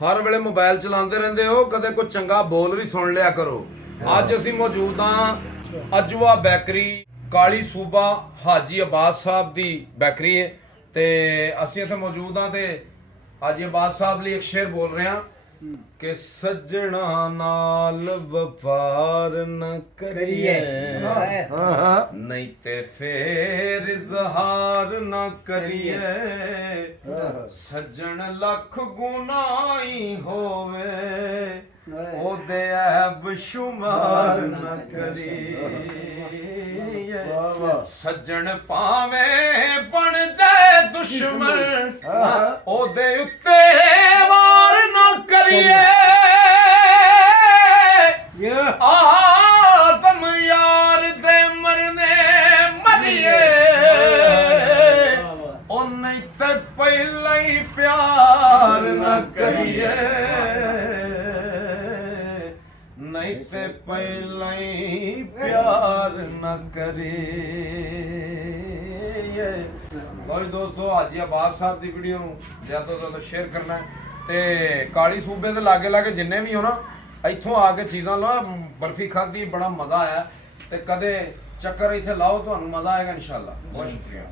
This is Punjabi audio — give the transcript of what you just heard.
ਹਰ ਵੇਲੇ ਮੋਬਾਈਲ ਚਲਾਉਂਦੇ ਰਹਿੰਦੇ ਹੋ, ਕਦੇ ਕੋਈ ਚੰਗਾ ਬੋਲ ਵੀ ਸੁਣ ਲਿਆ ਕਰੋ। ਅੱਜ ਅਸੀਂ ਮੌਜੂਦ ਹਾਂ ਅਜਵਾ ਬੇਕਰੀ, ਕਾਲੀ ਸੂਬਾ ਹਾਜੀ ਅਬਾਸ ਸਾਹਿਬ ਦੀ ਬੇਕਰੀ ਹੈ ਤੇ ਅਸੀਂ ਇੱਥੇ ਮੌਜੂਦ ਹਾਂ ਤੇ ਹਾਜੀ ਅਬਾਸ ਸਾਹਿਬ ਲਈ ਇੱਕ ਸ਼ੇਰ ਬੋਲ ਰਹੇ ਹਾਂ ਕਿ ਸੱਜਣਾ ਨਾਲ ਵਪਾਰ ਨਾ ਕਰੀਏ, ਨਹੀਂ ਤੇ ਫੇਰ ਇਜ਼ਹਾਰ ਨਾ ਕਰੀਏ। ਸੱਜਣ ਲੱਖ ਗੁਨਾਹੀ ਹੋਵੇ, ਉਹਦੇ ਐਬ ਸ਼ੁਮਾਰ ਨਾ ਕਰੀਏ। ਸੱਜਣ ਭਾਵੇਂ ਬਣ ਜਾਏ ਦੁਸ਼ਮਣ, ਉਹਦੇ ਉੱਤੇ ਵਾਰ ਨਾ ਕਰੀਏ। ਆਜ਼ਮ ਯਾਰ ਦੇ ਮਰਨੇ ਮਰੀਏ, ਉਹ ਨਹੀਂ ਤੇ ਪਹਿਲਾਂ ਹੀ ਪਿਆਰ ਨਾ ਕਰੀਏ, ਨਹੀਂ ਤੇ ਪਹਿਲਾਂ ਹੀ ਪਿਆਰ ਨਾ ਕਰੀਏ। ਲਓ ਜੀ ਦੋਸਤੋ, ਹਾਜੀ ਅਬਾਸ ਸਾਹਿਬ ਦੀ ਵੀਡੀਓ ਨੂੰ ਜ਼ਿਆਦਾ ਤੋਂ ਜ਼ਿਆਦਾ ਸ਼ੇਅਰ ਕਰਨਾ ਤੇ ਕਾਲੀ ਸੂਬੇ ਦੇ ਲਾਗੇ ਲਾਗੇ ਜਿੰਨੇ ਵੀ ਹੋ ਨਾ, ਇੱਥੋਂ ਆ ਕੇ ਚੀਜ਼ਾਂ ਲਓ। ਬਰਫੀ ਖਾਧੀ, ਬੜਾ ਮਜ਼ਾ ਆਇਆ ਤੇ ਕਦੇ ਚੱਕਰ ਇੱਥੇ ਲਾਓ, ਤੁਹਾਨੂੰ ਮਜ਼ਾ ਆਏਗਾ ਇਨਸ਼ਾਅੱਲਾ। ਬਹੁਤ ਸ਼ੁਕਰੀਆ।